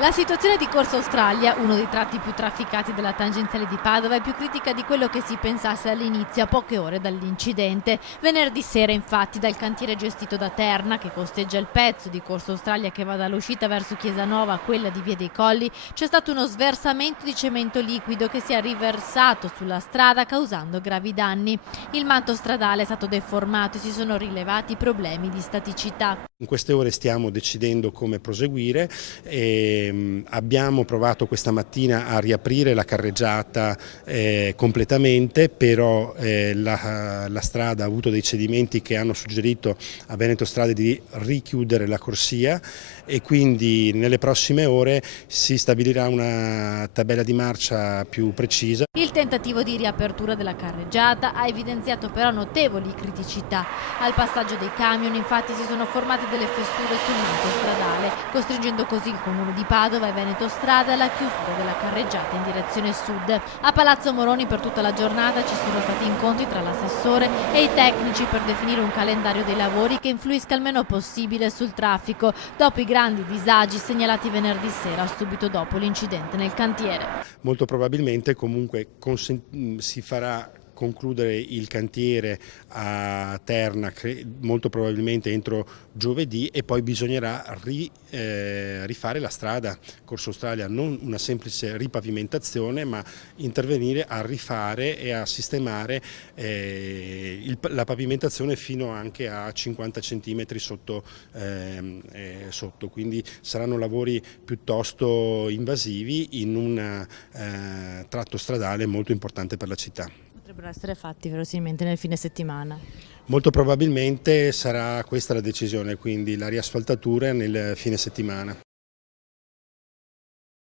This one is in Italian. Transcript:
La situazione di Corso Australia, uno dei tratti più trafficati della tangenziale di Padova, è più critica di quello che si pensasse all'inizio, a poche ore dall'incidente. Venerdì sera, infatti, dal cantiere gestito da Terna, che costeggia il pezzo di Corso Australia che va dall'uscita verso Chiesanova a quella di Via dei Colli, c'è stato uno sversamento di cemento liquido che si è riversato sulla strada causando gravi danni. Il manto stradale è stato deformato e si sono rilevati problemi di staticità. In queste ore stiamo decidendo come proseguire e abbiamo provato questa mattina a riaprire la carreggiata completamente, però la strada ha avuto dei cedimenti che hanno suggerito a Veneto Strade di richiudere la corsia e quindi nelle prossime ore si stabilirà una tabella di marcia più precisa. Il tentativo di riapertura della carreggiata ha evidenziato però notevoli criticità. Al passaggio dei camion infatti si sono formate delle fessure sul manto stradale, costringendo così il Comune di Padova e Veneto Strada alla chiusura della carreggiata in direzione sud. A Palazzo Moroni per tutta la giornata ci sono stati incontri tra l'assessore e i tecnici per definire un calendario dei lavori che influisca il meno possibile sul traffico, dopo i grandi disagi segnalati venerdì sera subito dopo l'incidente nel cantiere. Molto probabilmente comunque si farà concludere il cantiere a Terna molto probabilmente entro giovedì e poi bisognerà rifare la strada Corso Australia, non una semplice ripavimentazione ma intervenire a rifare e a sistemare la pavimentazione fino anche a 50 cm sotto, quindi saranno lavori piuttosto invasivi in un tratto stradale molto importante per la città. Potrebbero essere fatti verosimilmente nel fine settimana. Molto probabilmente sarà questa la decisione, quindi la riasfaltatura nel fine settimana.